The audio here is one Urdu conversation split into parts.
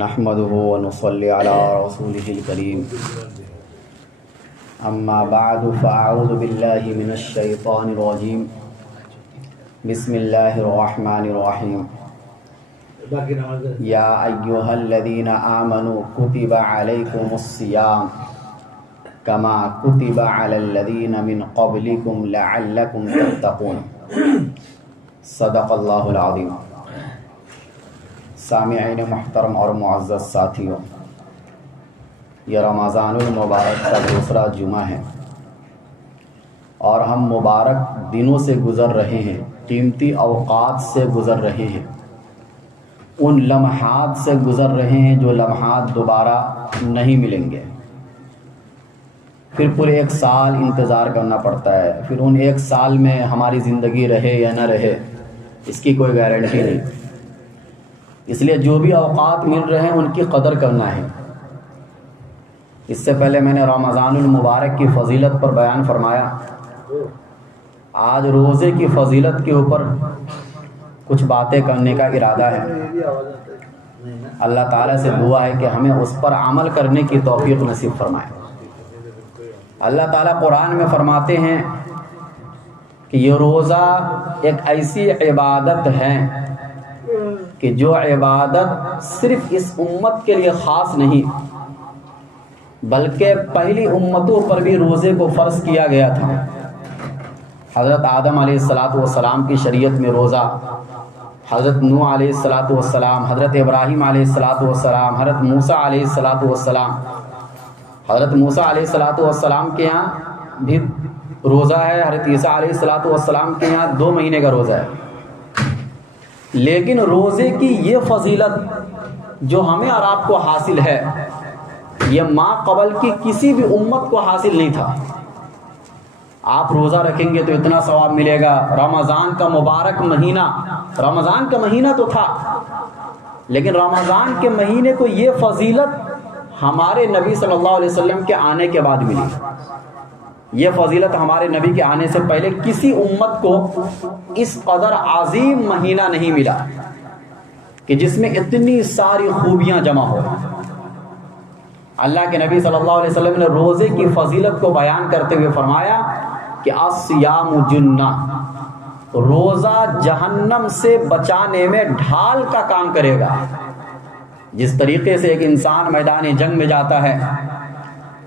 نحمده ونصلي على رسوله الكريم اما بعد فاعوذ بالله من الشيطان الرجيم بسم الله الرحمن الرحيم يا أيها الذين آمنوا كتب عليكم الصيام كما كتب على الذين من قبلكم لعلكم تتقون صدق اللہ العظیم۔ سامعین محترم اور معزز ساتھیوں، یہ رمضان المبارک کا دوسرا جمعہ ہے اور ہم مبارک دنوں سے گزر رہے ہیں، قیمتی اوقات سے گزر رہے ہیں، ان لمحات سے گزر رہے ہیں جو لمحات دوبارہ نہیں ملیں گے۔ پھر پورے ایک سال انتظار کرنا پڑتا ہے، پھر ان ایک سال میں ہماری زندگی رہے یا نہ رہے اس کی کوئی گارنٹی نہیں۔ اس لیے جو بھی اوقات مل رہے ہیں ان کی قدر کرنا ہے۔ اس سے پہلے میں نے رمضان المبارک کی فضیلت پر بیان فرمایا، آج روزے کی فضیلت کے اوپر کچھ باتیں کرنے کا ارادہ ہے۔ اللہ تعالیٰ سے دعا ہے کہ ہمیں اس پر عمل کرنے کی توفیق نصیب فرمائے۔ اللہ تعالیٰ قرآن میں فرماتے ہیں کہ یہ روزہ ایک ایسی عبادت ہے کہ جو عبادت صرف اس امت کے لیے خاص نہیں بلکہ پہلی امتوں پر بھی روزے کو فرض کیا گیا تھا۔ حضرت آدم علیہ السلام کی شریعت میں روزہ، حضرت نوح علیہ السلام، حضرت ابراہیم علیہ السلام، حضرت موسیٰ علیہ السلام، حضرت موسیٰ علیہ السلام کے یہاں بھی روزہ ہے، حضرت عیسیٰ علیہ السلام کے یہاں 2 مہینے کا روزہ ہے۔ لیکن روزے کی یہ فضیلت جو ہمیں اور آپ کو حاصل ہے، یہ ما قبل کی کسی بھی امت کو حاصل نہیں تھا۔ آپ روزہ رکھیں گے تو اتنا ثواب ملے گا، رمضان کا مبارک مہینہ، رمضان کا مہینہ تو تھا لیکن رمضان کے مہینے کو یہ فضیلت ہمارے نبی صلی اللہ علیہ وسلم کے آنے کے بعد ملی۔ یہ فضیلت ہمارے نبی کے آنے سے پہلے کسی امت کو اس قدر عظیم مہینہ نہیں ملا کہ جس میں اتنی ساری خوبیاں جمع ہو۔ اللہ کے نبی صلی اللہ علیہ وسلم نے روزے کی فضیلت کو بیان کرتے ہوئے فرمایا کہ الصیام جنہ، روزہ جہنم سے بچانے میں ڈھال کا کام کرے گا۔ جس طریقے سے ایک انسان میدان جنگ میں جاتا ہے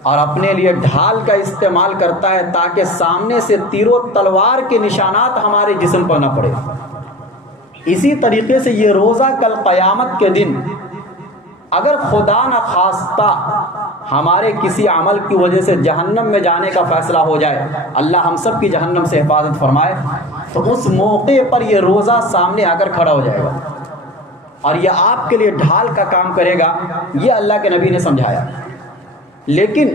اور اپنے لیے ڈھال کا استعمال کرتا ہے تاکہ سامنے سے تیر و تلوار کے نشانات ہمارے جسم پر نہ پڑے، اسی طریقے سے یہ روزہ کل قیامت کے دن اگر خدا نہ خواستہ ہمارے کسی عمل کی وجہ سے جہنم میں جانے کا فیصلہ ہو جائے، اللہ ہم سب کی جہنم سے حفاظت فرمائے، تو اس موقع پر یہ روزہ سامنے آ کر کھڑا ہو جائے گا اور یہ آپ کے لیے ڈھال کا کام کرے گا۔ یہ اللہ کے نبی نے سمجھایا۔ لیکن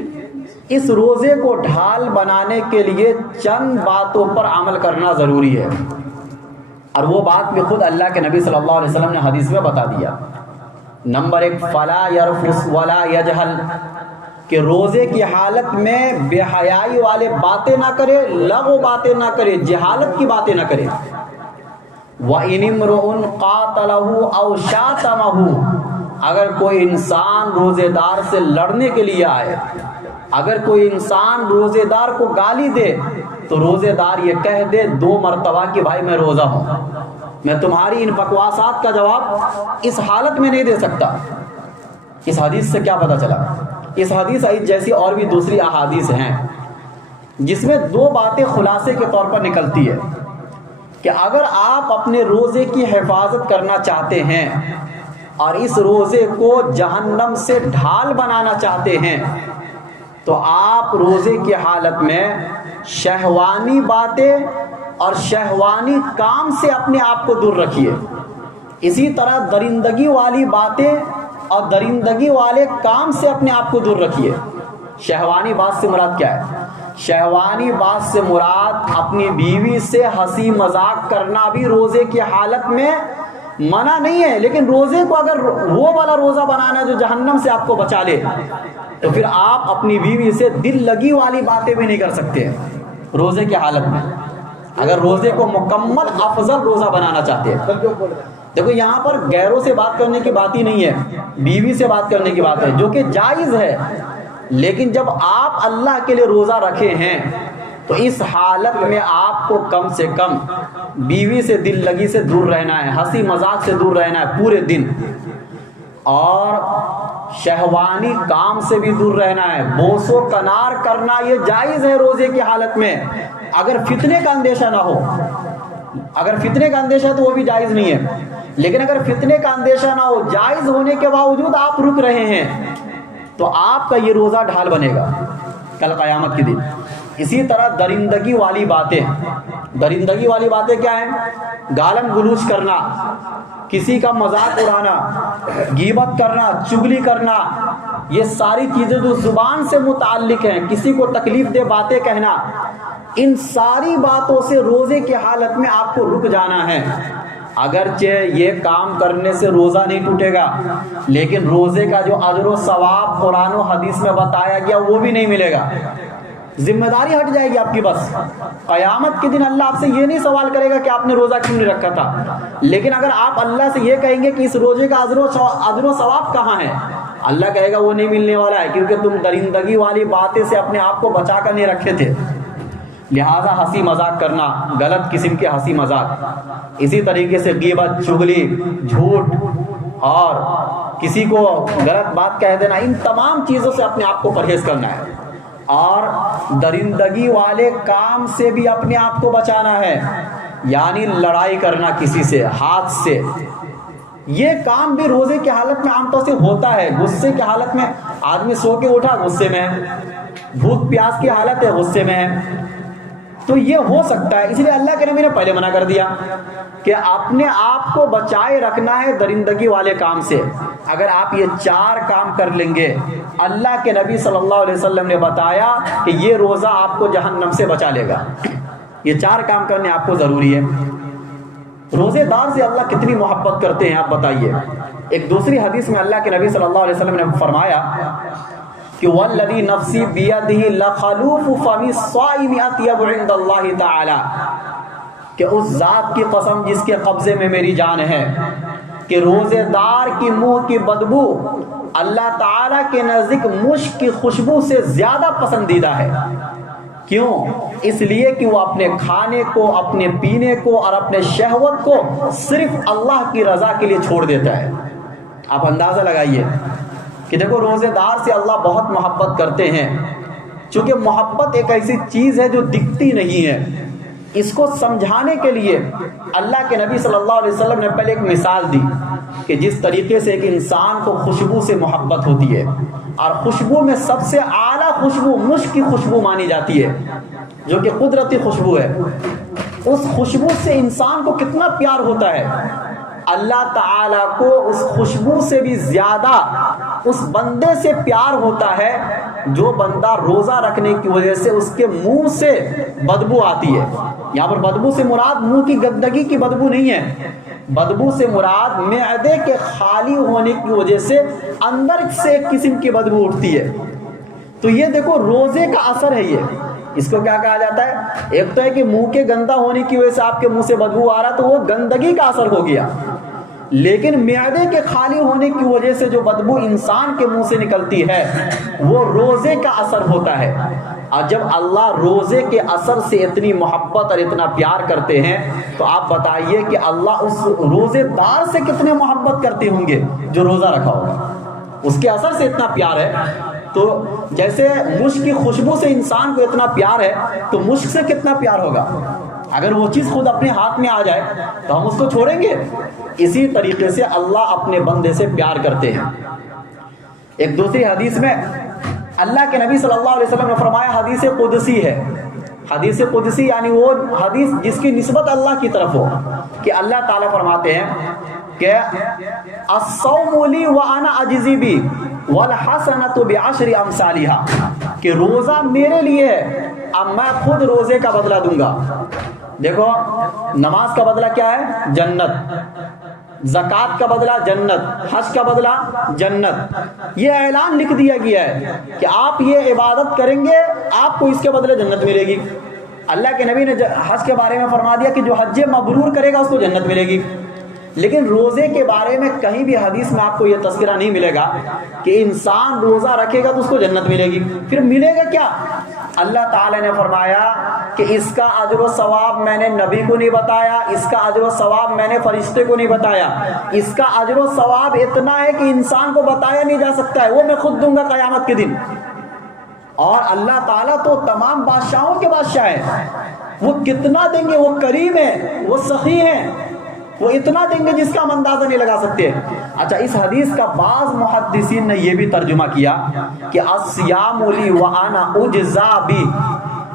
اس روزے کو ڈھال بنانے کے لیے چند باتوں پر عمل کرنا ضروری ہے، اور وہ بات بھی خود اللہ کے نبی صلی اللہ علیہ وسلم نے حدیث میں بتا دیا۔ نمبر 1، فلا یرفث ولا یجہل، کہ روزے کی حالت میں بے حیائی والے باتیں نہ کرے، لغو باتیں نہ کرے، جہالت کی باتیں نہ کرے۔ وَإِنِ امْرُؤٌ قَاتَلَهُ أَوْ شَاتَمَهُ، اگر کوئی انسان روزے دار سے لڑنے کے لیے آئے، اگر کوئی انسان روزے دار کو گالی دے تو روزے دار یہ کہہ دے 2 مرتبہ کہ بھائی میں روزہ ہوں، میں تمہاری ان بکواسات کا جواب اس حالت میں نہیں دے سکتا۔ اس حدیث سے کیا پتہ چلا؟ اس حدیث جیسی اور بھی دوسری احادیث ہیں جس میں 2 باتیں خلاصے کے طور پر نکلتی ہے کہ اگر آپ اپنے روزے کی حفاظت کرنا چاہتے ہیں اور اس روزے کو جہنم سے ڈھال بنانا چاہتے ہیں تو آپ روزے کی حالت میں شہوانی باتیں اور شہوانی کام سے اپنے آپ کو دور رکھیے۔ اسی طرح درندگی والی باتیں اور درندگی والے کام سے اپنے آپ کو دور رکھیے۔ شہوانی بات سے مراد کیا ہے؟ شہوانی بات سے مراد اپنی بیوی سے ہنسی مذاق کرنا بھی روزے کی حالت میں منع نہیں ہے، لیکن روزے کو اگر وہ والا روزہ بنانا جو جہنم سے آپ کو بچا لے تو پھر آپ اپنی بیوی سے دل لگی والی باتیں بھی نہیں کر سکتے روزے کی حالت میں۔ اگر روزے کو مکمل افضل روزہ بنانا چاہتے ہیں دیکھو یہاں پر غیروں سے بات کرنے کی بات ہی نہیں ہے، بیوی سے بات کرنے کی بات ہے، جو کہ جائز ہے. لیکن جب آپ اللہ کے لیے روزہ رکھے ہیں تو اس حالت میں آپ کو کم سے کم بیوی سے دل لگی سے دور رہنا ہے، ہنسی مذاق سے دور رہنا ہے پورے دن، اور شہوانی کام سے بھی دور رہنا ہے. بوس و کنار کرنا یہ جائز ہے روزے کی حالت میں، اگر فتنے کا اندیشہ نہ ہو. اگر فتنے کا اندیشہ ہے تو وہ بھی جائز نہیں ہے، لیکن اگر فتنے کا اندیشہ نہ ہو، جائز ہونے کے باوجود آپ رک رہے ہیں تو آپ کا یہ روزہ ڈھال بنے گا کل قیامت کے دن. اسی طرح درندگی والی باتیں، درندگی والی باتیں کیا ہیں؟ گالن گلوچ کرنا، کسی کا مذاق اڑانا، غیبت کرنا، چگلی کرنا، یہ ساری چیزیں جو زبان سے متعلق ہیں، کسی کو تکلیف دہ باتیں کہنا، ان ساری باتوں سے روزے کی حالت میں آپ کو رک جانا ہے. اگرچہ یہ کام کرنے سے روزہ نہیں ٹوٹے گا، لیکن روزے کا جو اجر و ثواب قرآن و حدیث میں بتایا گیا وہ بھی نہیں ملے گا. ذمہ داری ہٹ جائے گی آپ کی. بس قیامت کے دن اللہ آپ سے یہ نہیں سوال کرے گا کہ آپ نے روزہ کیوں نہیں رکھا تھا، لیکن اگر آپ اللہ سے یہ کہیں گے کہ اس روزے کا اجر و ثواب کہاں ہے، اللہ کہے گا وہ نہیں ملنے والا ہے، کیونکہ تم درندگی والی باتیں سے اپنے آپ کو بچا کر نہیں رکھے تھے. لہذا ہنسی مذاق کرنا، غلط قسم کے ہنسی مذاق، اسی طریقے سے غیبت، چغلی، جھوٹ اور کسی کو غلط بات کہہ دینا، ان تمام چیزوں سے اپنے آپ کو پرہیز کرنا ہے. اور درندگی والے کام سے بھی اپنے آپ کو بچانا ہے، یعنی لڑائی کرنا کسی سے ہاتھ سے. یہ کام بھی روزے کی حالت میں عام طور سے ہوتا ہے. غصے کی حالت میں آدمی سو کے اٹھا غصے میں ہے، بھوک پیاس کی حالت ہے غصے میں ہے، تو یہ ہو سکتا ہے. اس لیے اللہ کے نبی نے پہلے منع کر دیا کہ اپنے آپ کو بچائے رکھنا ہے درندگی والے کام سے. اگر آپ یہ 4 کام کر لیں گے، اللہ کے نبی صلی اللہ علیہ وسلم نے بتایا کہ یہ روزہ آپ کو جہنم سے بچا لے گا. یہ 4 کام کرنے آپ کو ضروری ہے. روزے دار سے اللہ کتنی محبت کرتے ہیں آپ بتائیے. ایک دوسری حدیث میں اللہ کے نبی صلی اللہ علیہ وسلم نے فرمایا کہ والذی نفسی بیدہ لخلوف فم الصائم اطیب عند اللہ تعالی، کہ اس ذات کی قسم جس کے قبضے میں میری جان ہے کہ روزے دار کی منہ کی بدبو اللہ تعالی کے نزدیک مشک کی خوشبو سے زیادہ پسندیدہ ہے. کیوں؟ اس لیے کہ وہ اپنے کھانے کو، اپنے پینے کو اور اپنے شہوت کو صرف اللہ کی رضا کے لیے چھوڑ دیتا ہے. آپ اندازہ لگائیے کہ دیکھو روزے دار سے اللہ بہت محبت کرتے ہیں. چونکہ محبت ایک ایسی چیز ہے جو دکھتی نہیں ہے. اس کو سمجھانے کے لیے اللہ کے نبی صلی اللہ علیہ وسلم نے پہلے ایک مثال دی کہ جس طریقے سے ایک انسان کو خوشبو سے محبت ہوتی ہے، اور خوشبو میں سب سے اعلیٰ خوشبو مشک کی خوشبو مانی جاتی ہے جو کہ قدرتی خوشبو ہے. اس خوشبو سے انسان کو کتنا پیار ہوتا ہے. اللہ تعالیٰ کو اس خوشبو سے بھی زیادہ اس بندے سے پیار ہوتا ہے جو بندہ روزہ رکھنے کی وجہ سے اس کے منہ سے بدبو آتی ہے. یہاں پر بدبو سے مراد منہ کی گندگی کی بدبو نہیں ہے، بدبو سے مراد معدے کے خالی ہونے کی وجہ سے اندر سے ایک قسم کی بدبو اٹھتی ہے. تو یہ دیکھو روزے کا اثر ہے. یہ اس کو کیا کہا جاتا ہے؟ ایک تو ہے کہ منہ کے گندا ہونے کی وجہ سے آپ کے منہ سے بدبو آ رہا تو وہ گندگی کا اثر ہو گیا، لیکن معدے کے خالی ہونے کی وجہ سے جو بدبو انسان کے منہ سے نکلتی ہے وہ روزے کا اثر ہوتا ہے. اور جب اللہ روزے کے اثر سے اتنی محبت اور اتنا پیار کرتے ہیں تو آپ بتائیے کہ اللہ اس روزے دار سے کتنے محبت کرتے ہوں گے جو روزہ رکھا ہوگا. اس کے اثر سے اتنا پیار ہے. تو جیسے مشک کی خوشبو سے انسان کو اتنا پیار ہے تو مشک سے کتنا پیار ہوگا. اگر وہ چیز خود اپنے ہاتھ میں آ جائے تو ہم اس کو چھوڑیں گے. اسی طریقے سے اللہ اپنے بندے سے پیار کرتے ہیں. ایک دوسری حدیث میں اللہ کے نبی صلی اللہ علیہ وسلم نے فرمایا، حدیث قدسی ہے. حدیث قدسی یعنی وہ حدیث جس کی نسبت اللہ کی طرف ہو، کہ اللہ تعالیٰ فرماتے ہیں کہ الصوم لی وانا اجزی بی والحسنۃ بعشر امثالها، کہ روزہ میرے لیے ہے، اب میں خود روزے کا بدلہ دوں گا. دیکھو نماز کا بدلہ کیا ہے؟ جنت. زکوٰۃ کا بدلہ جنت. حج کا بدلہ جنت. یہ اعلان لکھ دیا گیا ہے کہ آپ یہ عبادت کریں گے آپ کو اس کے بدلے جنت ملے گی. اللہ کے نبی نے حج کے بارے میں فرما دیا کہ جو حج مبرور کرے گا اس کو جنت ملے گی. لیکن روزے کے بارے میں کہیں بھی حدیث میں آپ کو یہ تذکرہ نہیں ملے گا کہ انسان روزہ رکھے گا تو اس کو جنت ملے گی. پھر ملے گا کیا؟ اللہ تعالی نے فرمایا کہ اس کا اجر و ثواب میں نے نبی کو نہیں بتایا, اس کا اجر و ثواب میں نے فرشتے کو نہیں بتایا, اس کا اجر و ثواب اتنا ہے کہ انسان کو بتایا نہیں جا سکتا ہے, وہ میں خود دوں گا قیامت کے دن. اور اللہ تعالیٰ تو تمام بادشاہوں کے بادشاہ ہیں, وہ کتنا دیں گے, وہ کریم ہے, وہ سخی ہیں, وہ اتنا دیں گے جس کا ہم اندازہ نہیں لگا سکتے. اچھا, اس حدیث کا بعض محدثین نے یہ بھی ترجمہ کیا کہ الصیام لی وانا اجزا بی,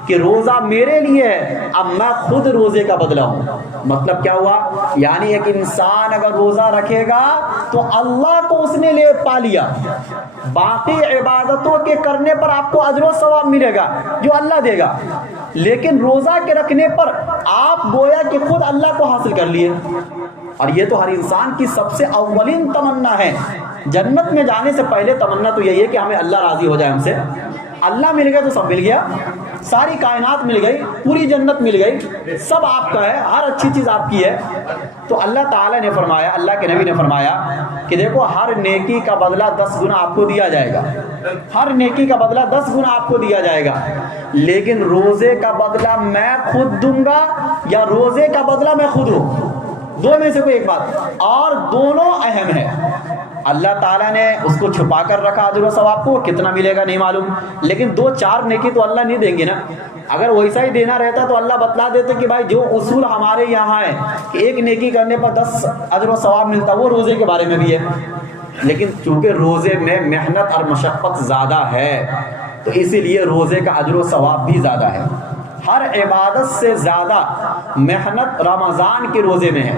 کہ روزہ میرے لیے ہے, اب میں خود روزے کا بدلہ ہوں. مطلب کیا ہوا؟ یعنی ایک انسان اگر روزہ رکھے گا تو اللہ کو اس نے لے پا لیا, باقی عبادتوں کے کرنے پر آپ کو اجر و ثواب ملے گا جو اللہ دے گا, لیکن روزہ کے رکھنے پر آپ گویا کہ خود اللہ کو حاصل کر لیے. اور یہ تو ہر انسان کی سب سے اولین تمنا ہے. جنت میں جانے سے پہلے تمنا تو یہی ہے کہ ہمیں اللہ راضی ہو جائے ہم سے. اللہ مل گیا تو سب مل گیا, ساری کائنات مل گئی, پوری جنت مل گئی, سب آپ کا ہے, ہر اچھی چیز آپ کی ہے. تو اللہ تعالیٰ نے فرمایا, اللہ کے نبی نے فرمایا کہ دیکھو ہر نیکی کا بدلہ 10 گنا آپ کو دیا جائے گا, ہر نیکی کا بدلہ 10 گنا آپ کو دیا جائے گا, لیکن روزے کا بدلہ میں خود دوں گا یا روزے کا بدلہ میں خود ہوں, دو میں سے کوئی ایک بات, اور دونوں اہم ہے. اللہ تعالیٰ نے اس کو چھپا کر رکھا اجر و ثواب کو, کتنا ملے گا نہیں معلوم, لیکن 2-4 نیکی تو اللہ نہیں دیں گے نا. اگر ویسا ہی دینا رہتا تو اللہ بتلا دیتے کہ بھائی جو اصول ہمارے یہاں ہے کہ ایک نیکی کرنے پر 10 اجر و ثواب ملتا, وہ روزے کے بارے میں بھی ہے. لیکن چونکہ روزے میں محنت اور مشقت زیادہ ہے تو اسی لیے روزے کا اجر و ثواب بھی زیادہ ہے. ہر عبادت سے زیادہ محنت رمضان کے روزے میں ہے,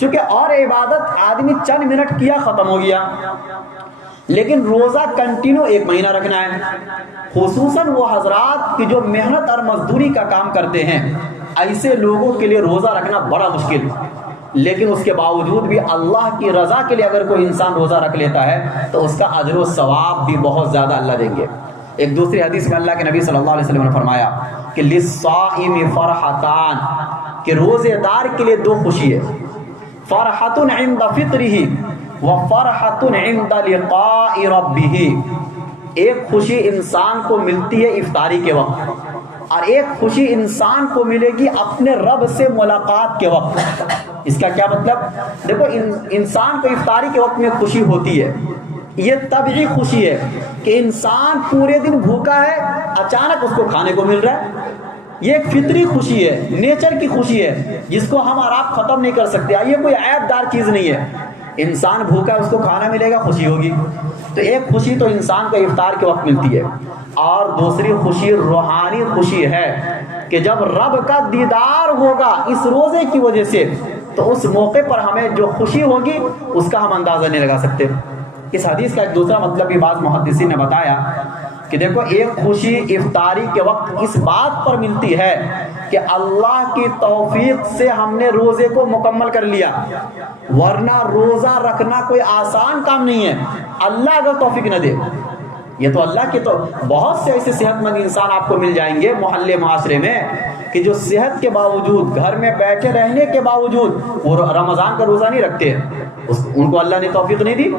چونکہ اور عبادت آدمی چند منٹ کیا ختم ہو گیا, لیکن روزہ کنٹینیو 1 مہینہ رکھنا ہے. خصوصاً وہ حضرات کی جو محنت اور مزدوری کا کام کرتے ہیں, ایسے لوگوں کے لیے روزہ رکھنا بڑا مشکل, لیکن اس کے باوجود بھی اللہ کی رضا کے لیے اگر کوئی انسان روزہ رکھ لیتا ہے تو اس کا اجر و ثواب بھی بہت زیادہ اللہ دیں گے. ایک دوسری حدیث میں اللہ کے نبی صلی اللہ علیہ وسلم نے فرمایا کہ للصائم فرحتان, کہ روزے دار کے لیے 2 خوشی ہے, فرحۃ عند فطرہ وفرحۃ عند لقاء ربہ. ایک خوشی انسان کو ملتی ہے افطاری کے وقت, اور ایک خوشی انسان کو ملے گی اپنے رب سے ملاقات کے وقت. اس کا کیا مطلب؟ دیکھو انسان کو افطاری کے وقت میں خوشی ہوتی ہے, یہ طبعی خوشی ہے کہ انسان پورے دن بھوکا ہے, اچانک اس کو کھانے کو مل رہا ہے. یہ ایک فطری خوشی ہے, نیچر کی خوشی ہے جس کو ہم اور آپ ختم نہیں کر سکتے. یہ کوئی عیب دار چیز نہیں ہے. انسان بھوکا ہے, اس کو کھانا ملے گا, خوشی ہوگی. تو ایک خوشی تو انسان کو افطار کے وقت ملتی ہے, اور دوسری خوشی روحانی خوشی ہے کہ جب رب کا دیدار ہوگا اس روزے کی وجہ سے, تو اس موقع پر ہمیں جو خوشی ہوگی اس کا ہم اندازہ نہیں لگا سکتے. اس حدیث کا ایک دوسرا مطلب بھی بعض محدثین نے بتایا کہ دیکھو ایک خوشی افطاری کے وقت اس بات پر ملتی ہے کہ اللہ کی توفیق سے ہم نے روزے کو مکمل کر لیا, ورنہ روزہ رکھنا کوئی آسان کام نہیں ہے. اللہ اگر توفیق نہ دے, یہ تو اللہ کے, تو بہت سے ایسے صحت مند انسان آپ کو مل جائیں گے محلے معاشرے میں کہ جو صحت کے باوجود, گھر میں بیٹھے رہنے کے باوجود وہ رمضان کا روزہ نہیں رکھتے, ان کو اللہ نے توفیق نہیں دی.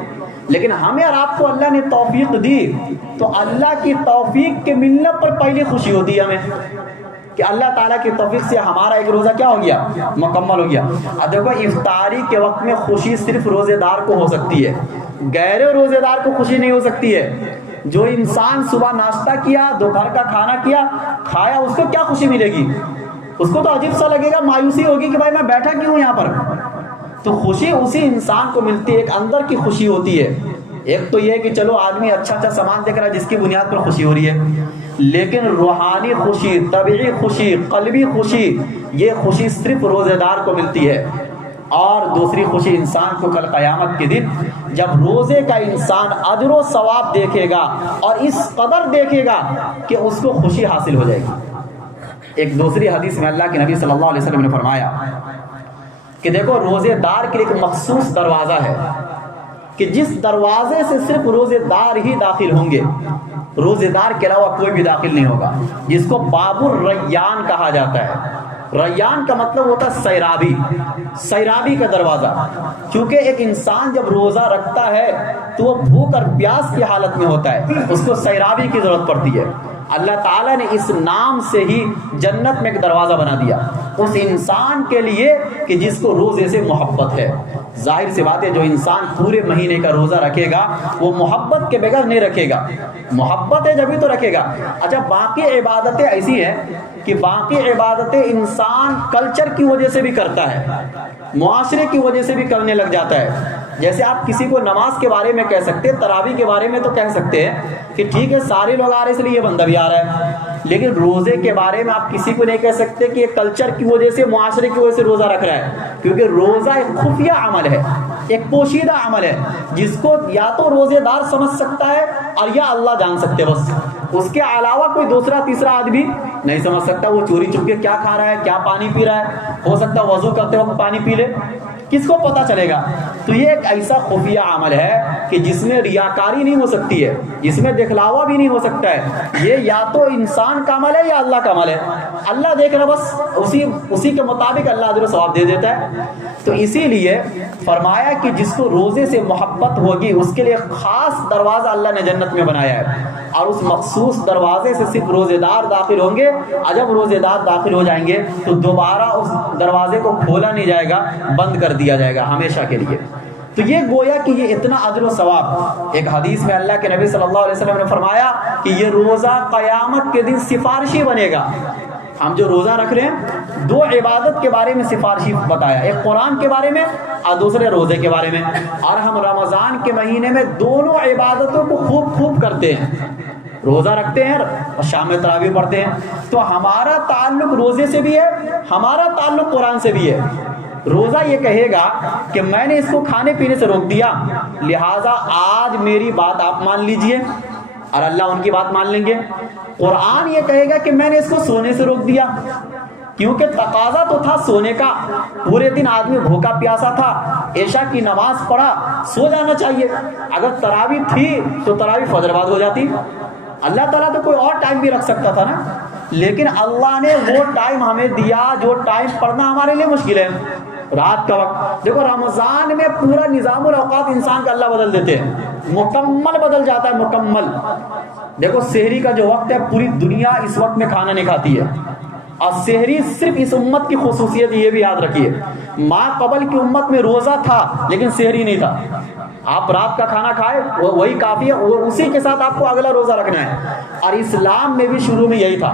لیکن ہمیں اور آپ کو اللہ نے توفیق دی, تو اللہ کی توفیق کے ملنے پر پہلی خوشی ہوتی ہے ہمیں کہ اللہ تعالیٰ کی توفیق سے ہمارا ایک روزہ کیا ہو گیا, مکمل ہو گیا. اب دیکھو افطاری کے وقت میں خوشی صرف روزے دار کو ہو سکتی ہے, غیر روزے دار کو خوشی نہیں ہو سکتی ہے. جو انسان صبح ناشتہ کیا, دوپہر کا کھانا کیا, کھایا, اس کو کیا خوشی ملے گی؟ اس کو تو عجیب سا لگے گا, مایوسی ہوگی کہ بھائی میں بیٹھا کیوں ہوں یہاں پر. تو خوشی اسی انسان کو ملتی ہے, ایک اندر کی خوشی ہوتی ہے. ایک تو یہ کہ چلو آدمی اچھا سامان دیکھ رہا ہے جس کی بنیاد پر خوشی ہو رہی ہے, لیکن روحانی خوشی, طبعی خوشی, قلبی خوشی, یہ خوشی صرف روزے دار کو ملتی ہے. اور دوسری خوشی انسان کو کل قیامت کے دن جب روزے کا انسان اجر و ثواب دیکھے گا اور اس قدر دیکھے گا کہ اس کو خوشی حاصل ہو جائے گی. ایک دوسری حدیث میں اللہ کے نبی صلی اللہ علیہ وسلم نے فرمایا کہ دیکھو روزے دار کے لیے ایک مخصوص دروازہ ہے کہ جس دروازے سے صرف روزے دار ہی داخل ہوں گے, روزے دار کے علاوہ کوئی بھی داخل نہیں ہوگا, جس کو باب الریان کہا جاتا ہے. ریان کا مطلب ہوتا ہے سیرابی، سیرابی کا دروازہ. کیونکہ ایک انسان جب روزہ رکھتا ہے تو وہ بھوک اور پیاس کی حالت میں ہوتا ہے، اس کو سیرابی کی ضرورت پڑتی ہے. اللہ تعالیٰ نے اس نام سے ہی جنت میں ایک دروازہ بنا دیا اس انسان کے لیے کہ جس کو روزے سے محبت ہے. ظاہر سی بات ہے جو انسان پورے مہینے کا روزہ رکھے گا وہ محبت کے بغیر نہیں رکھے گا، محبت ہے جبھی تو رکھے گا. اچھا باقی عبادتیں ایسی ہیں کہ باقی عبادتیں انسان کلچر کی وجہ سے بھی کرتا ہے، معاشرے کی وجہ سے بھی کرنے لگ جاتا ہے. جیسے آپ کسی کو نماز کے بارے میں کہہ سکتے ہیں، تراویح کے بارے میں تو کہہ سکتے ہیں کہ ٹھیک ہے سارے لوگ آ رہے اس لیے یہ بندہ بھی آ رہا ہے، لیکن روزے کے بارے میں آپ کسی کو نہیں کہہ سکتے کہ یہ کلچر کی وجہ سے، معاشرے کی وجہ سے روزہ رکھ رہا ہے. کیونکہ روزہ ایک خفیہ عمل ہے، ایک پوشیدہ عمل ہے جس کو یا تو روزے دار سمجھ سکتا ہے اور یا اللہ جان سکتے، بس اس کے علاوہ کوئی دوسرا تیسرا آدمی نہیں سمجھ سکتا. وہ چوری چھپ کے کیا کھا رہا ہے، کیا پانی پی رہا ہے، ہو سکتا ہے وضو کرتے وقت پانی پی لے، کس کو پتا چلے گا؟ تو یہ ایک ایسا خفیہ عمل ہے کہ جس میں ریاکاری نہیں ہو سکتی ہے، جس میں دکھلاوا بھی نہیں ہو سکتا ہے. یہ یا تو انسان کا عمل ہے یا اللہ کا عمل ہے. اللہ دیکھ رہا، بس اسی کے مطابق اللہ اجر و ثواب دے دیتا ہے. تو اسی لیے فرمایا کہ جس کو روزے سے محبت ہوگی اس کے لیے خاص دروازہ اللہ نے جنت میں بنایا ہے، اور اس مخصوص دروازے سے صرف روزے دار داخل ہوں گے. اور جب روزے دار داخل ہو جائیں گے تو دوبارہ اس دروازے کو کھولا نہیں جائے گا، بند کر دیا جائے گا ہمیشہ کے لیے. تو یہ گویا کہ یہ اتنا اجر و ثواب. ایک حدیث میں اللہ کے نبی صلی اللہ علیہ وسلم نے فرمایا کہ یہ روزہ قیامت کے دن سفارشی بنے گا. ہم جو روزہ رکھ رہے ہیں دو عبادت کے بارے میں سفارشی بتایا، ایک قرآن کے بارے میں اور دوسرے روزے کے بارے میں. اور ہم رمضان کے مہینے میں دونوں عبادتوں کو خوب کرتے ہیں، روزہ رکھتے ہیں اور شام میں تراویح پڑھتے ہیں. تو ہمارا تعلق روزے سے بھی ہے، ہمارا تعلق قرآن سے بھی ہے. روزہ یہ کہے گا کہ میں نے اس کو کھانے پینے سے روک دیا، لہٰذا آج میری بات آپ مان لیجئے، اور اللہ ان کی بات مان لیں گے. قرآن یہ کہے گا کہ میں نے اس کو سونے سے روک دیا، کیونکہ تقاضا تو تھا سونے کا. پورے دن آدمی بھوکا پیاسا تھا، عشاء کی نماز پڑھا، سو جانا چاہیے. اگر تراویح تھی تو تراویح فجر بعد ہو جاتی. اللہ تعالیٰ تو کوئی اور ٹائم بھی رکھ سکتا تھا نا، لیکن اللہ نے وہ ٹائم ہمیں دیا جو ٹائم پڑھنا ہمارے لیے مشکل ہے، رات کا وقت. دیکھو رمضان میں پورا نظام الاوقات انسان کا اللہ بدل دیتے ہیں، مکمل بدل جاتا ہے، مکمل. دیکھو سحری کا جو وقت ہے پوری دنیا اس وقت میں کھانا نہیں کھاتی ہے، اور سحری صرف اس امت کی خصوصیت، یہ بھی یاد رکھیے. ماں قبل کی امت میں روزہ تھا لیکن سحری نہیں تھا. آپ رات کا کھانا کھائے وہی کافی ہے، اسی کے ساتھ آپ کو اگلا روزہ رکھنا ہے. اور اسلام میں بھی شروع میں یہی تھا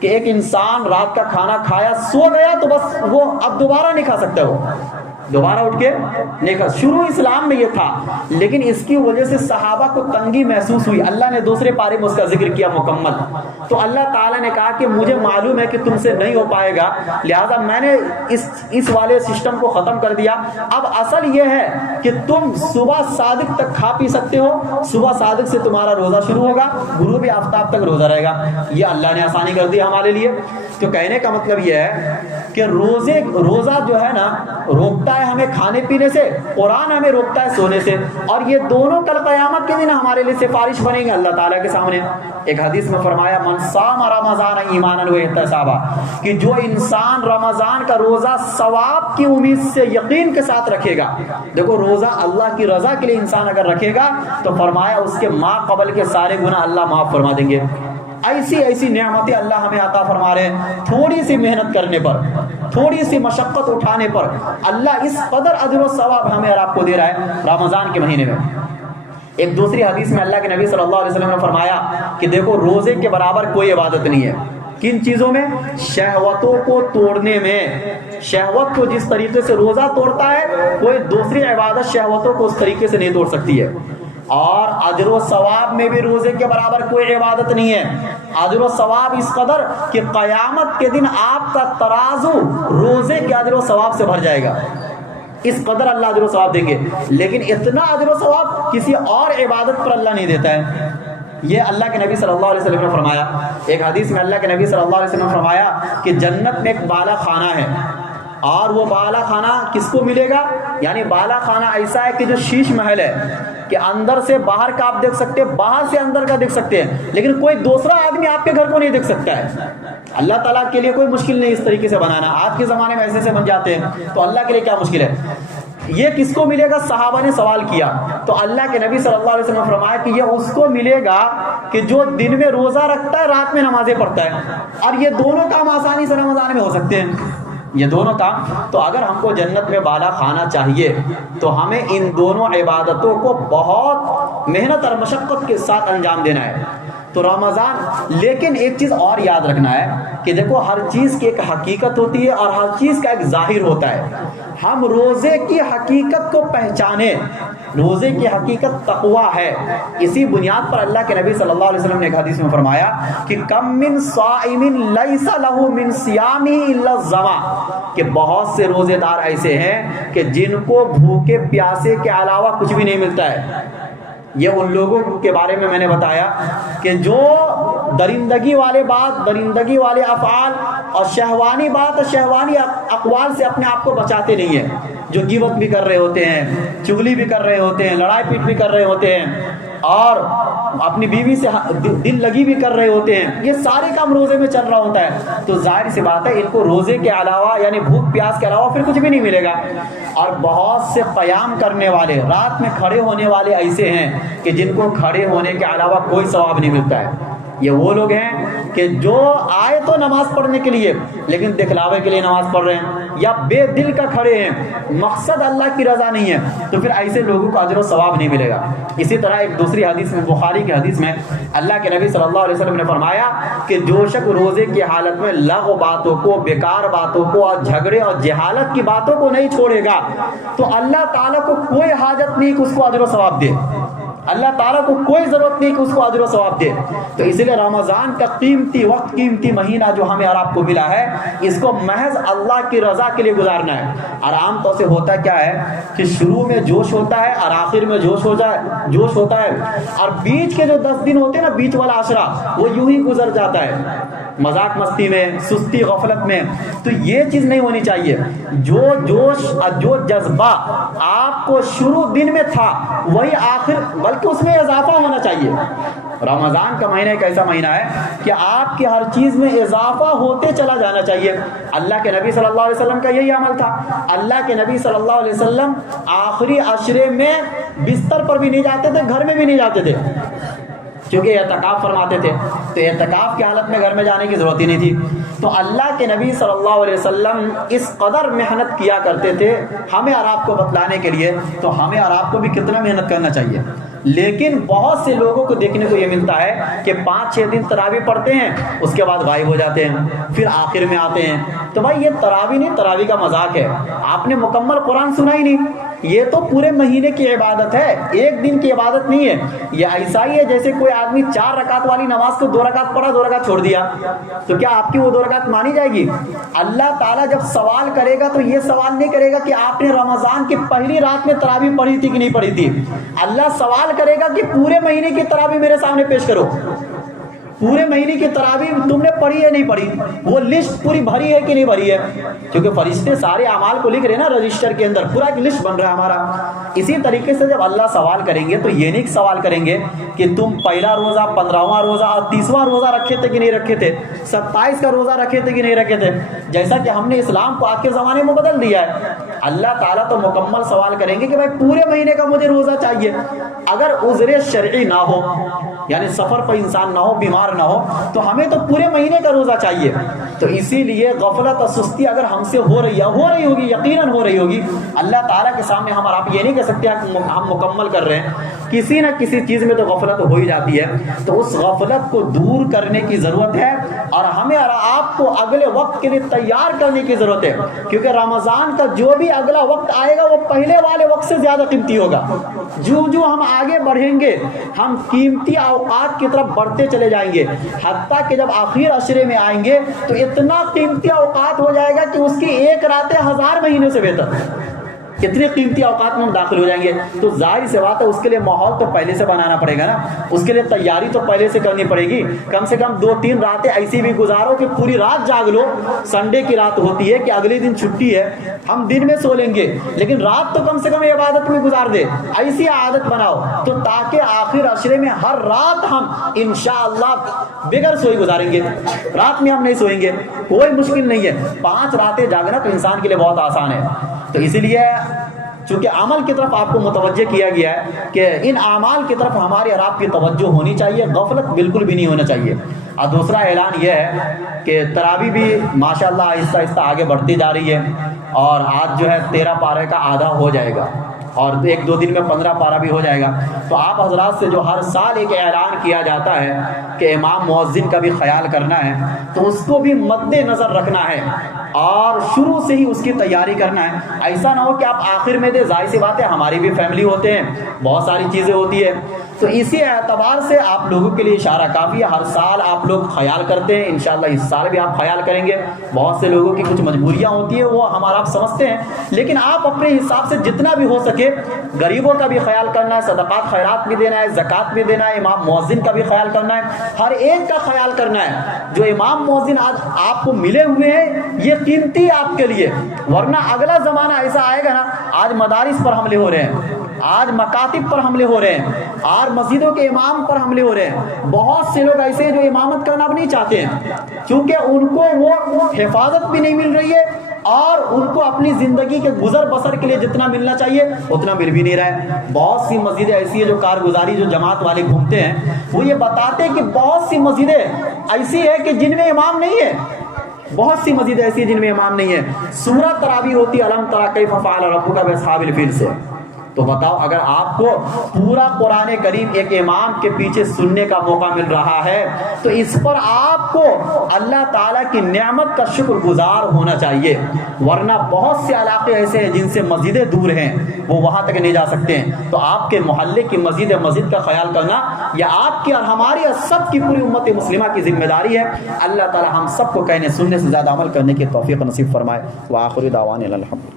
کہ ایک انسان رات کا کھانا کھایا سو گیا تو بس وہ اب دوبارہ نہیں کھا سکتا، وہ دوبارہ اٹھ کے نہیں کھا. شروع اسلام میں یہ تھا، لیکن اس کی وجہ سے صحابہ کو تنگی محسوس ہوئی. اللہ نے دوسرے پارے میں اس کا ذکر کیا مکمل. تو اللہ تعالیٰ نے کہا کہ مجھے معلوم ہے کہ تم سے نہیں ہو پائے گا، لہذا میں نے اس والے سسٹم کو ختم کر دیا. اب اصل یہ ہے کہ تم صبح صادق تک کھا پی سکتے ہو، صبح صادق سے تمہارا روزہ شروع ہوگا، غروب آفتاب تک روزہ رہے گا. یہ اللہ نے آسانی کر دی ہمارے لیے. تو کہنے کا مطلب یہ ہے کہ روزہ جو ہے نا روکتا ہے ہمیں کھانے پینے سے، قرآن ہمیں روکتا ہے سونے سے، اور یہ دونوں کل قیامت کے دن ہمارے لیے سفارش بنیں گے اللہ تعالیٰ کے سامنے. ایک حدیث میں فرمایا من صام رمضان ایمانا و احتسابا، کہ جو انسان رمضان کا روزہ ثواب کی امید سے یقین کے ساتھ رکھے گا. دیکھو روزہ اللہ کی رضا کے لیے انسان اگر رکھے گا تو فرمایا اس کے ماں قبل کے سارے گناہ اللہ معاف فرما دیں گے. ایسی نعمتیں اللہ ہمیں عطا فرما رہے ہیں. تھوڑی سی محنت کرنے پر، تھوڑی سی مشقت اٹھانے پر اللہ اس قدر اجر و ثواب ہمیں اور آپ کو دے رہا ہے رمضان کے مہینے میں. ایک دوسری حدیث میں اللہ کے نبی صلی اللہ علیہ وسلم نے فرمایا کہ دیکھو روزے کے برابر کوئی عبادت نہیں ہے. کن چیزوں میں؟ شہوتوں کو توڑنے میں. شہوت کو جس طریقے سے روزہ توڑتا ہے کوئی دوسری عبادت شہوتوں کو اس طریقے سے نہیں توڑ سکتی ہے. اور اجر و ثواب میں بھی روزے کے برابر کوئی عبادت نہیں ہے. اجر و ثواب اس قدر کہ قیامت کے دن آپ کا ترازو روزے کے اجر و ثواب سے بھر جائے گا، اس قدر اللہ اجر و ثواب دیں گے. لیکن اتنا اجر و ثواب کسی اور عبادت پر اللہ نہیں دیتا ہے. یہ اللہ کے نبی صلی اللہ علیہ وسلم نے فرمایا. ایک حدیث میں اللہ کے نبی صلی اللہ علیہ وسلم نے فرمایا کہ جنت میں ایک بالا خانہ ہے، اور وہ بالا خانہ کس کو ملے گا؟ یعنی بالا خانہ ایسا ہے کہ جو شیش محل ہے کہ اندر سے باہر کا آپ دیکھ سکتے ہیں، باہر سے اندر کا دیکھ سکتے ہیں، لیکن کوئی دوسرا آدمی آپ کے گھر کو نہیں دیکھ سکتا ہے. اللہ تعالیٰ کے لیے کوئی مشکل نہیں اس طریقے سے بنانا. آج کے زمانے میں ایسے سے بن جاتے ہیں, تو اللہ کے لیے کیا مشکل ہے؟ یہ کس کو ملے گا؟ صحابہ نے سوال کیا تو اللہ کے نبی صلی اللہ علیہ وسلم نے فرمایا کہ یہ اس کو ملے گا کہ جو دن میں روزہ رکھتا ہے, رات میں نمازیں پڑھتا ہے. اور یہ دونوں کام آسانی سے رمضان میں ہو سکتے ہیں, یہ دونوں کام. تو اگر ہم کو جنت میں بالا کھانا چاہیے تو ہمیں ان دونوں عبادتوں کو بہت محنت اور مشقت کے ساتھ انجام دینا ہے. تو رمضان, لیکن ایک چیز اور یاد رکھنا ہے کہ دیکھو ہر چیز کی ایک حقیقت ہوتی ہے اور ہر چیز کا ایک ظاہر ہوتا ہے. ہم روزے کی حقیقت کو پہچانیں. روزے کی حقیقت تقویٰ ہے. اسی بنیاد پر اللہ کے نبی صلی اللہ علیہ وسلم نے ایک حدیث میں فرمایا کہ کم من صائم لیس لہ من صیامہ الا الظما, کہ بہت سے روزے دار ایسے ہیں کہ جن کو بھوکے پیاسے کے علاوہ کچھ بھی نہیں ملتا ہے. یہ ان لوگوں کے بارے میں میں نے بتایا کہ جو درندگی والے بات, درندگی والے افعال اور شہوانی بات اور شہوانی اقوال سے اپنے آپ کو بچاتے نہیں ہیں, جو غیبت بھی کر رہے ہوتے ہیں, چغلی بھی کر رہے ہوتے ہیں, لڑائی پیٹ بھی کر رہے ہوتے ہیں, اور اپنی بیوی سے دل لگی بھی کر رہے ہوتے ہیں. یہ سارے کام روزے میں چل رہا ہوتا ہے. تو ظاہر سی بات ہے ان کو روزے کے علاوہ یعنی بھوک پیاس کے علاوہ پھر کچھ بھی نہیں ملے گا. اور بہت سے قیام کرنے والے, رات میں کھڑے ہونے والے ایسے ہیں کہ جن کو کھڑے ہونے کے علاوہ کوئی ثواب نہیں ملتا ہے. یہ وہ لوگ ہیں کہ جو آئے تو نماز پڑھنے کے لیے لیکن دکھلاوے کے لیے نماز پڑھ رہے ہیں, یا بے دل کا کھڑے ہیں, مقصد اللہ کی رضا نہیں ہے, تو پھر ایسے لوگوں کو اجر و ثواب نہیں ملے گا. اسی طرح ایک دوسری حدیث میں, بخاری کی حدیث میں, اللہ کے نبی صلی اللہ علیہ وسلم نے فرمایا کہ جو شخص روزے کی حالت میں لغو باتوں کو, بیکار باتوں کو اور جھگڑے اور جہالت کی باتوں کو نہیں چھوڑے گا تو اللہ تعالیٰ کو کوئی حاجت نہیں کہ اس کو اجر و ثواب دے. اللہ تعالیٰ کو کوئی ضرورت نہیں کہ اس کو اجر و ثواب دے. تو اسی لیے رمضان کا قیمتی وقت, قیمتی مہینہ جو ہمیں اور آپ کو ملا ہے, اس کو محض اللہ کی رضا کے لیے گزارنا ہے. اور عام طور سے ہوتا کیا ہے کہ شروع میں جوش ہوتا ہے اور آخر میں جوش ہوتا ہے, اور بیچ کے جو 10 دن ہوتے ہیں نا, بیچ والا عشرہ, وہ یوں ہی گزر جاتا ہے مذاق مستی میں, سستی غفلت میں. تو یہ چیز نہیں ہونی چاہیے. جو جوش اور جو جذبہ آپ کو شروع دن میں تھا وہی آخر, بلکہ اس میں اضافہ ہونا چاہیے. رمضان کا مہینہ ایک ایسا مہینہ ہے کہ آپ کی ہر چیز میں اضافہ ہوتے چلا جانا چاہیے. اللہ کے نبی صلی اللہ علیہ وسلم کا یہی عمل تھا. اللہ کے نبی صلی اللہ علیہ وسلم آخری عشرے میں بستر پر بھی نہیں جاتے تھے, گھر میں بھی نہیں جاتے تھے, کیونکہ اعتکاف فرماتے تھے. تو اعتکاف کی حالت میں گھر میں جانے کی ضرورت ہی نہیں تھی. تو اللہ کے نبی صلی اللہ علیہ وسلم اس قدر محنت کیا کرتے تھے ہمیں اور آپ کو بتلانے کے لیے. تو ہمیں اور آپ کو بھی کتنا محنت کرنا چاہیے. لیکن بہت سے لوگوں کو دیکھنے کو یہ ملتا ہے کہ 5-6 دن تراویح پڑھتے ہیں, اس کے بعد غائب ہو جاتے ہیں, پھر آخر میں آتے ہیں. تو بھائی یہ تراویح نہیں, تراویح کا مذاق ہے. آپ نے مکمل قرآن سنا ہی نہیں. یہ تو پورے مہینے کی عبادت ہے, ایک دن کی عبادت نہیں ہے. یہ ایسا ہی ہے جیسے کوئی آدمی 4 رکعت والی نماز کو 2 رکعت پڑھا, 2 رکعت چھوڑ دیا, تو کیا آپ کی وہ 2 رکعت مانی جائے گی؟ اللہ تعالیٰ جب سوال کرے گا تو یہ سوال نہیں کرے گا کہ آپ نے رمضان کی پہلی رات میں تراویح پڑھی تھی کہ نہیں پڑھی تھی. اللہ سوال کرے گا کہ پورے مہینے کی تراویح میرے سامنے پیش کرو. پورے مہینے کی تراویح تم نے پڑھی ہے نہیں پڑھی, وہ لسٹ پوری بھری ہے کہ نہیں بھری ہے, کیونکہ فرشتے سارے اعمال کو لکھ رہے ہیں نا رجسٹر کے اندر, پورا ایک لسٹ بن رہا ہے ہمارا. اسی طریقے سے جب اللہ سوال کریں گے تو یہ نہیں سوال کریں گے کہ تم پہلا روزہ, 15واں روزہ اور 30واں روزہ رکھے تھے کہ نہیں رکھے تھے, 27 کا روزہ رکھے تھے کہ نہیں رکھے تھے, جیسا کہ ہم نے اسلام کو آج کے زمانے میں بدل دیا ہے. اللہ تعالیٰ تو مکمل سوال کریں گے کہ بھائی پورے مہینے کا مجھے روزہ چاہیے. اگر عذر شرعی نہ ہو, یعنی سفر پر انسان نہ ہو, بیمار نہ ہو, تو ہمیں تو پورے مہینے کا روزہ چاہیے. تو اسی لیے غفلت اور سستی اگر ہم سے ہو رہی ہوگی, یقیناً ہو رہی ہوگی. اللہ تعالیٰ کے سامنے ہم اور آپ یہ نہیں کہہ سکتے ہم مکمل کر رہے ہیں, کسی نہ کسی چیز میں تو غفلت ہو ہی جاتی ہے. تو اس غفلت کو دور کرنے کی ضرورت ہے, اور ہمیں اور آپ کو اگلے وقت کے لیے تیار کرنے کی ضرورت ہے, کیونکہ رمضان کا جو بھی اگلا وقت آئے گا وہ پہلے والے وقت سے زیادہ قیمتی ہوگا. جو ہم آگے بڑھیں گے ہم قیمتی اوقات کی طرف بڑھتے چلے جائیں گے, حتیٰ کہ جب آخر عشرے میں آئیں گے تو اتنا قیمتی اوقات ہو جائے گا کہ اس کی ایک رات 1000 مہینے سے بہتر. کتنے قیمتی اوقات میں ہم داخل ہو جائیں گے. تو ظاہر سی بات ہے اس کے لیے ماحول تو پہلے سے بنانا پڑے گا نا, اس کے لیے تیاری تو پہلے سے کرنی پڑے گی. کم سے کم 2-3 راتیں ایسی بھی گزارو کہ پوری رات جاگ لو. سنڈے کی رات ہوتی ہے کہ اگلے دن چھٹی ہے, ہم دن میں سو لیں گے لیکن رات تو کم سے کم عبادت میں گزار دے. ایسی عادت بناؤ تو تاکہ آخر عشرے میں ہر رات ہم انشاءاللہ بغیر سوئی گزاریں گے. رات میں ہم نہیں سوئیں گے, کوئی مشکل نہیں ہے. 5 راتیں جاگنا تو انسان کے لیے بہت آسان ہے. تو اسی لیے چونکہ عمل کی طرف آپ کو متوجہ کیا گیا ہے کہ ان اعمال کی طرف ہماری اور آپ کی توجہ ہونی چاہیے, غفلت بالکل بھی نہیں ہونا چاہیے. اور دوسرا اعلان یہ ہے کہ تراویح بھی ماشاءاللہ آہستہ آہستہ آگے بڑھتی جا رہی ہے, اور آج جو ہے 13 پارے کا آدھا ہو جائے گا, اور 1-2 دن میں 15 پارہ بھی ہو جائے گا. تو آپ حضرات سے جو ہر سال ایک اعلان کیا جاتا ہے کہ امام مؤذن کا بھی خیال کرنا ہے, تو اس کو بھی مد نظر رکھنا ہے اور شروع سے ہی اس کی تیاری کرنا ہے. ایسا نہ ہو کہ آپ آخر میں دے. ظاہر سی بات ہے ہماری بھی فیملی ہوتے ہیں, بہت ساری چیزیں ہوتی ہے. تو اسی اعتبار سے آپ لوگوں کے لیے اشارہ کافی ہے. ہر سال آپ لوگ خیال کرتے ہیں, انشاءاللہ اس سال بھی آپ خیال کریں گے. بہت سے لوگوں کی کچھ مجبوریاں ہوتی ہیں, وہ ہمارا آپ سمجھتے ہیں, لیکن آپ اپنے حساب سے جتنا بھی ہو سکے غریبوں کا بھی خیال کرنا ہے, صدقات خیرات بھی دینا ہے, زکوٰۃ بھی دینا ہے, امام مؤذن کا بھی خیال کرنا ہے, ہر ایک کا خیال کرنا ہے. جو امام مؤذن آج آپ کو ملے ہوئے ہیں یہ قیمتی آپ کے لیے, ورنہ اگلا زمانہ ایسا آئے گا نا. آج مدارس پر حملے ہو رہے ہیں, آج مکاتب پر حملے ہو رہے ہیں, اور مسجدوں کے امام پر حملے ہو رہے ہیں. بہت سے لوگ ایسے ہیں جو امامت کرنا بھی نہیں چاہتے ہیں, کیونکہ ان کو وہ حفاظت بھی نہیں مل رہی ہے, اور ان کو اپنی زندگی کے گزر بسر کے لیے جتنا ملنا چاہیے اتنا مل بھی نہیں رہا ہے. بہت سی مسجدیں ایسی ہیں جو کارگزاری جو جماعت والے گھومتے ہیں, وہ یہ بتاتے ہیں کہ بہت سی مسجدیں ایسی ہیں کہ جن میں امام نہیں ہے. بہت سی مسجد ایسی ہیں جن میں امام نہیں ہے. سورۃ تراویح ہوتی ہے الم تری کیف فعل ربک باصحاب الفیل سے. تو بتاؤ اگر آپ کو پورا قرآن کریم ایک امام کے پیچھے سننے کا موقع مل رہا ہے تو اس پر آپ کو اللہ تعالیٰ کی نعمت کا شکر گزار ہونا چاہیے. ورنہ بہت سے علاقے ایسے ہیں جن سے مسجدیں دور ہیں, وہ وہاں تک نہیں جا سکتے ہیں. تو آپ کے محلے کی مسجد کا خیال کرنا یہ آپ کی اور ہماری اور سب کی پوری امت مسلمہ کی ذمہ داری ہے. اللہ تعالیٰ ہم سب کو کہنے سننے سے زیادہ عمل کرنے کی توفیق نصیب فرمائے. وآخر دعوانا الحمدللہ.